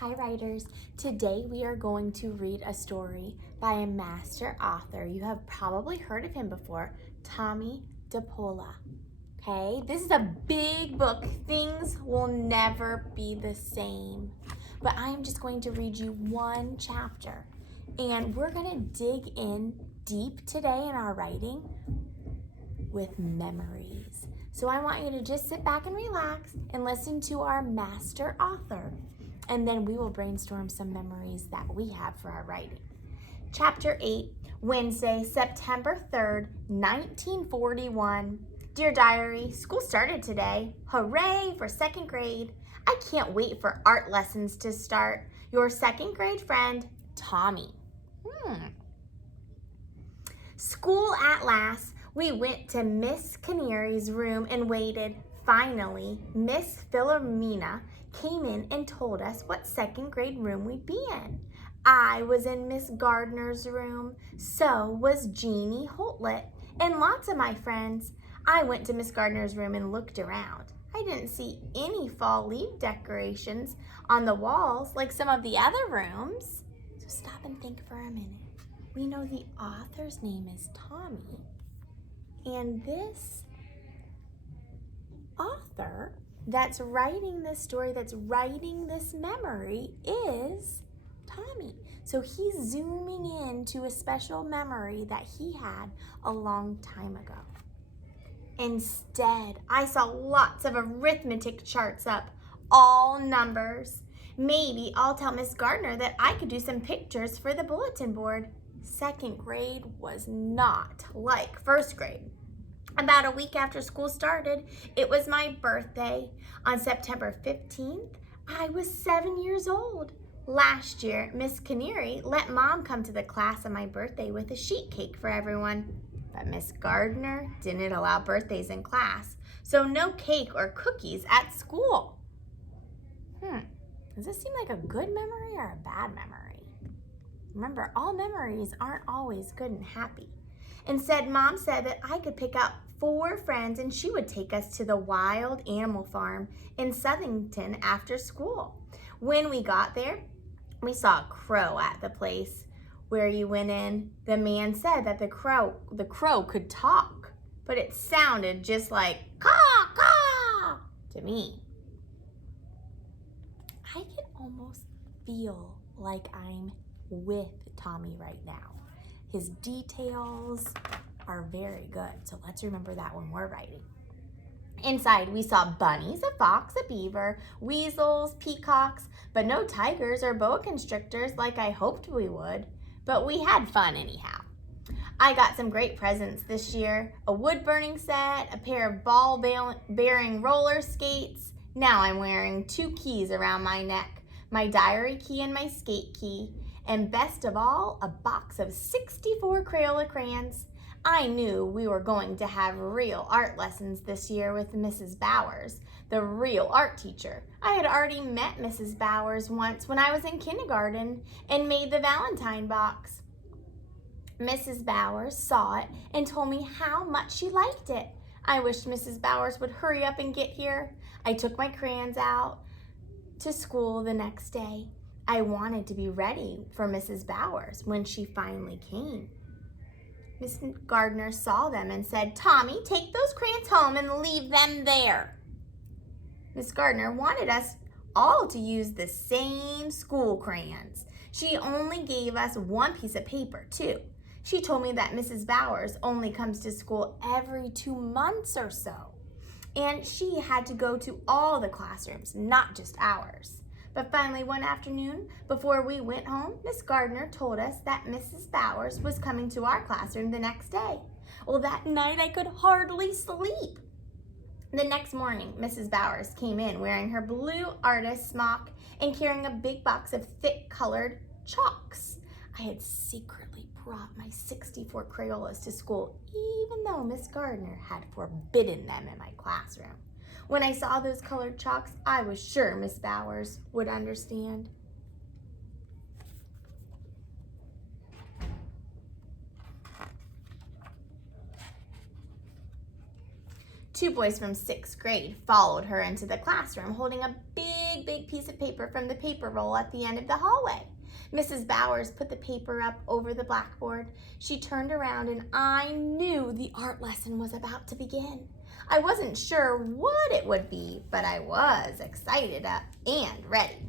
Hi writers, today we are going to read a story by a master author. You have probably heard of him before, Tomie dePaola. Okay, this is a big book. Things will never be the same. But I am just going to read you one chapter. And we're going to dig in deep today in our writing with memories. So I want you to just sit back and relax and listen to our master author. And then we will brainstorm some memories that we have for our writing. Chapter 8, Wednesday, September 3rd, 1941. Dear Diary, school started today. Hooray for second grade. I can't wait for art lessons to start. Your second grade friend, Tomie. School at last. We went to Miss Canary's room and waited. Finally, Miss Philomena came in and told us what second grade room we'd be in. I was in Miss Gardner's room, so was Jeannie Holtlet, and lots of my friends. I went to Miss Gardner's room and looked around. I didn't see any fall leaf decorations on the walls like some of the other rooms. So stop and think for a minute. We know the author's name is Tomie, and this author that's writing this story, that's writing this memory is Tomie. So he's zooming in to a special memory that he had a long time ago. Instead, I saw lots of arithmetic charts up, all numbers. Maybe I'll tell Miss Gardner that I could do some pictures for the bulletin board. Second grade was not like first grade. About a week after school started, it was my birthday. On September 15th, I was 7 years old. Last year, Miss Canary let Mom come to the class on my birthday with a sheet cake for everyone. But Miss Gardner didn't allow birthdays in class, so no cake or cookies at school. Does this seem like a good memory or a bad memory? Remember, all memories aren't always good and happy. Instead, Mom said that I could pick out 4 friends and she would take us to the wild animal farm in Southington after school. When we got there, we saw a crow at the place where you went in. The man said that the crow could talk, but it sounded just like caw, caw to me. I can almost feel like I'm with Tomie right now. His details are very good, so let's remember that when we're writing. Inside, we saw bunnies, a fox, a beaver, weasels, peacocks, but no tigers or boa constrictors like I hoped we would. But we had fun anyhow. I got some great presents this year. A wood-burning set, a pair of ball-bearing roller skates. Now I'm wearing 2 keys around my neck, my diary key and my skate key. And best of all, a box of 64 Crayola crayons. I knew we were going to have real art lessons this year with Mrs. Bowers, the real art teacher. I had already met Mrs. Bowers once when I was in kindergarten and made the Valentine box. Mrs. Bowers saw it and told me how much she liked it. I wished Mrs. Bowers would hurry up and get here. I took my crayons out to school the next day. I wanted to be ready for Mrs. Bowers when she finally came. Miss Gardner saw them and said, "Tomie, take those crayons home and leave them there." Miss Gardner wanted us all to use the same school crayons. She only gave us 1 piece of paper, too. She told me that Mrs. Bowers only comes to school every 2 months or so. And she had to go to all the classrooms, not just ours. But finally, one afternoon, before we went home, Miss Gardner told us that Mrs. Bowers was coming to our classroom the next day. Well, that night I could hardly sleep. The next morning, Mrs. Bowers came in wearing her blue artist smock and carrying a big box of thick colored chalks. I had secretly brought my 64 Crayolas to school, even though Miss Gardner had forbidden them in my classroom. When I saw those colored chalks, I was sure Miss Bowers would understand. Two boys from 6th grade followed her into the classroom holding a big big piece of paper from the paper roll at the end of the hallway. Mrs. Bowers put the paper up over the blackboard. She turned around and I knew the art lesson was about to begin. I wasn't sure what it would be, but I was excited and ready.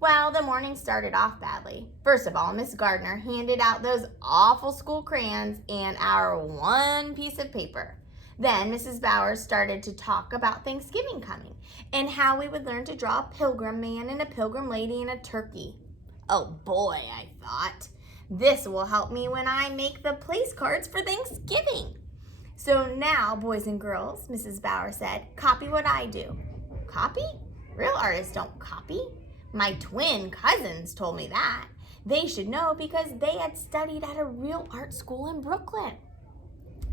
Well, the morning started off badly. First of all, Miss Gardner handed out those awful school crayons and our one piece of paper. Then Mrs. Bowers started to talk about Thanksgiving coming and how we would learn to draw a pilgrim man and a pilgrim lady and a turkey. Oh boy, I thought, this will help me when I make the place cards for Thanksgiving. So now, boys and girls, Mrs. Bowers said, copy what I do. Copy? Real artists don't copy. My twin cousins told me that. They should know because they had studied at a real art school in Brooklyn.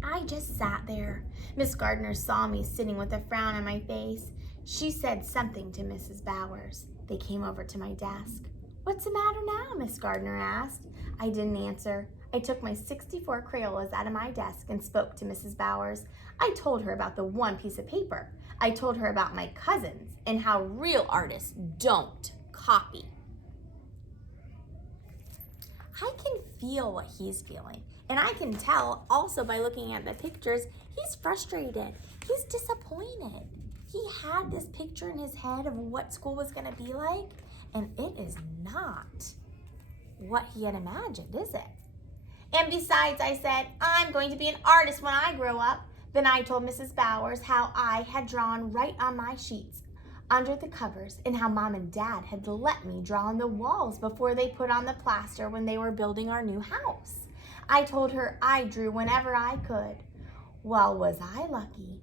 I just sat there. Miss Gardner saw me sitting with a frown on my face. She said something to Mrs. Bowers. They came over to my desk. What's the matter now? Miss Gardner asked. I didn't answer. I took my 64 Crayolas out of my desk and spoke to Mrs. Bowers. I told her about the one piece of paper. I told her about my cousins and how real artists don't copy. I can feel what he's feeling, and I can tell also by looking at the pictures, he's frustrated. He's disappointed. He had this picture in his head of what school was going to be like, and it is not what he had imagined, is it? And besides, I said, I'm going to be an artist when I grow up. Then I told Mrs. Bowers how I had drawn right on my sheets under the covers and how Mom and Dad had let me draw on the walls before they put on the plaster when they were building our new house. I told her I drew whenever I could. Well, was I lucky?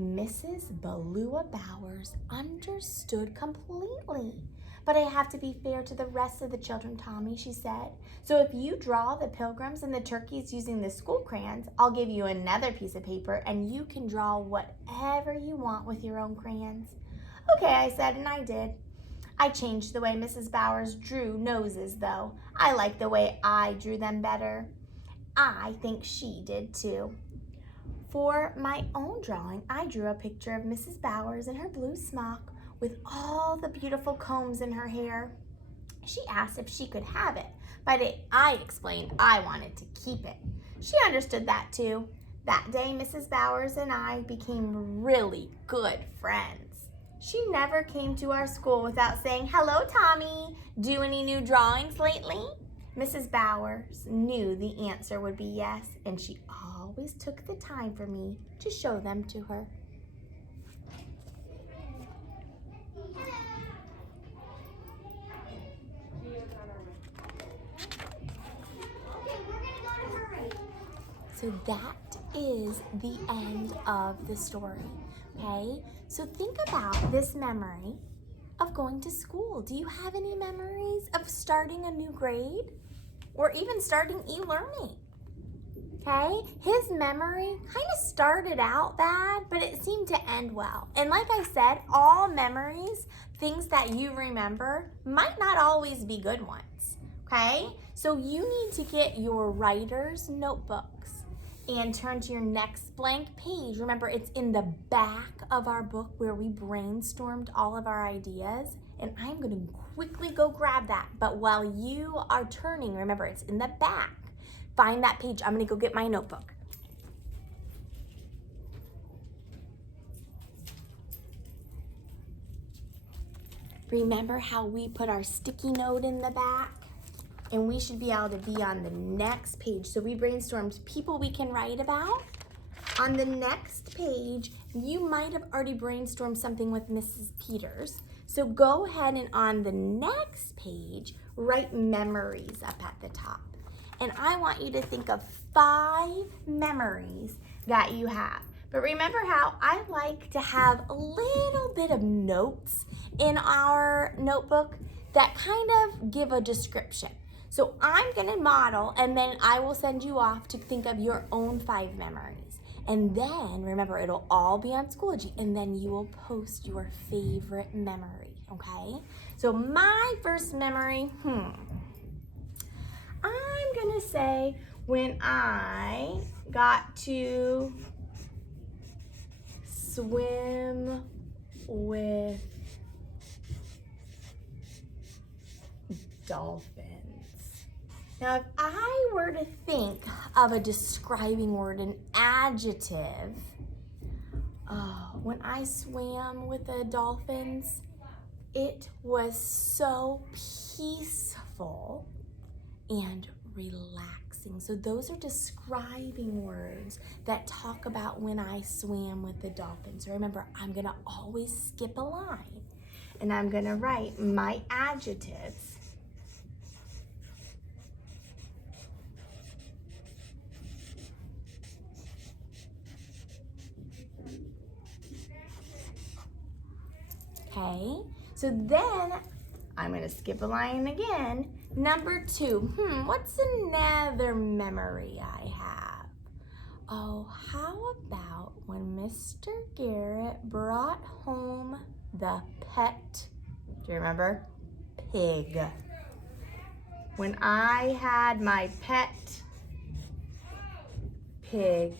Mrs. Balua Bowers understood completely. But I have to be fair to the rest of the children, Tommy, she said. So if you draw the pilgrims and the turkeys using the school crayons, I'll give you another piece of paper and you can draw whatever you want with your own crayons. Okay, I said, and I did. I changed the way Mrs. Bowers drew noses, though. I like the way I drew them better. I think she did, too. For my own drawing, I drew a picture of Mrs. Bowers in her blue smock with all the beautiful combs in her hair. She asked if she could have it, but I explained I wanted to keep it. She understood that too. That day, Mrs. Bowers and I became really good friends. She never came to our school without saying, "Hello, Tommy. Do any new drawings lately?" Mrs. Bowers knew the answer would be yes, and she always took the time for me to show them to her. So that is the end of the story, okay? So think about this memory of going to school. Do you have any memories of starting a new grade or even starting e-learning? Okay, his memory kind of started out bad, but it seemed to end well. And like I said, all memories, things that you remember, might not always be good ones, okay? So you need to get your writer's notebooks and turn to your next blank page. Remember, it's in the back of our book where we brainstormed all of our ideas. And I'm gonna quickly go grab that. But while you are turning, remember, it's in the back. Find that page. I'm gonna go get my notebook. Remember how we put our sticky note in the back? And we should be able to be on the next page. So we brainstormed people we can write about. On the next page, you might have already brainstormed something with Mrs. Peters. So go ahead and on the next page, write memories up at the top. And I want you to think of 5 memories that you have. But remember how I like to have a little bit of notes in our notebook that kind of give a description. So I'm gonna model and then I will send you off to think of your own 5 memories. And then remember, it'll all be on Schoology and then you will post your favorite memory, okay? So my first memory, I'm gonna say when I got to swim with dolphins. Now, if I were to think of a describing word, an adjective, when I swam with the dolphins, it was so peaceful and relaxing. So those are describing words that talk about when I swam with the dolphins. So remember, I'm gonna always skip a line and I'm gonna write my adjectives. Okay, so then I'm gonna skip a line again. Number 2, what's another memory I have? Oh, how about when Mr. Garrett brought home the pet, do you remember? Pig. When I had my pet pig,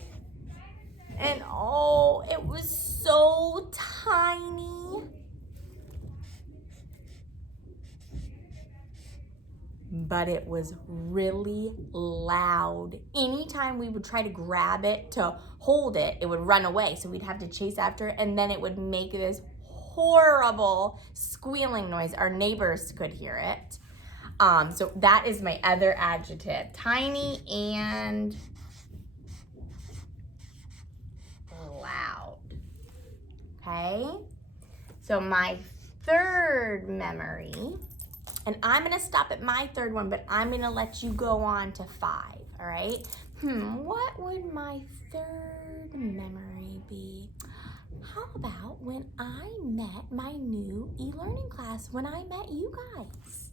and oh, it was so tiny. But it was really loud. Anytime we would try to grab it to hold it, it would run away. So we'd have to chase after it, and then it would make this horrible squealing noise. Our neighbors could hear it. So that is my other adjective, tiny and loud. Okay, so my third memory, and I'm gonna stop at my third one, but I'm gonna let you go on to 5, all right? What would my third memory be? How about when I met my new e-learning class, when I met you guys?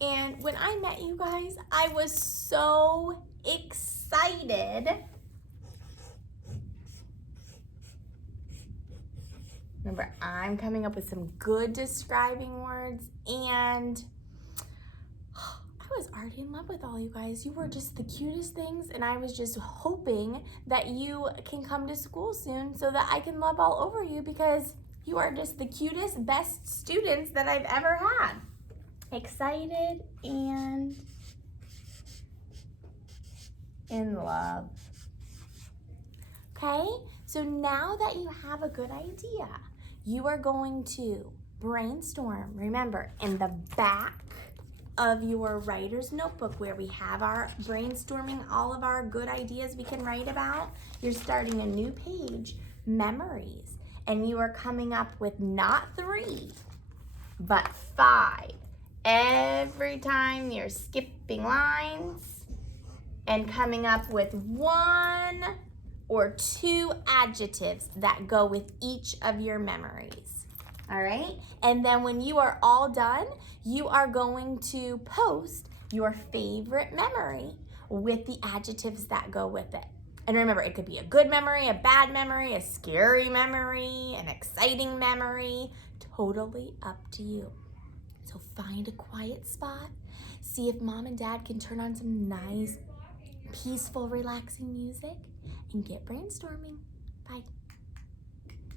And when I met you guys, I was so excited. Remember, I'm coming up with some good describing words, and I was already in love with all you guys. You were just the cutest things, and I was just hoping that you can come to school soon so that I can love all over you, because you are just the cutest, best students that I've ever had. Excited and in love. Okay, so now that you have a good idea, you are going to brainstorm. Remember, in the back of your writer's notebook where we have our brainstorming all of our good ideas we can write about, you're starting a new page, memories, and you are coming up with not 3, but 5. Every time you're skipping lines and coming up with 1 or 2 adjectives that go with each of your memories. All right? And then when you are all done, you are going to post your favorite memory with the adjectives that go with it. And remember, it could be a good memory, a bad memory, a scary memory, an exciting memory, totally up to you. So find a quiet spot, see if mom and dad can turn on some nice, peaceful, relaxing music, and get brainstorming. Bye.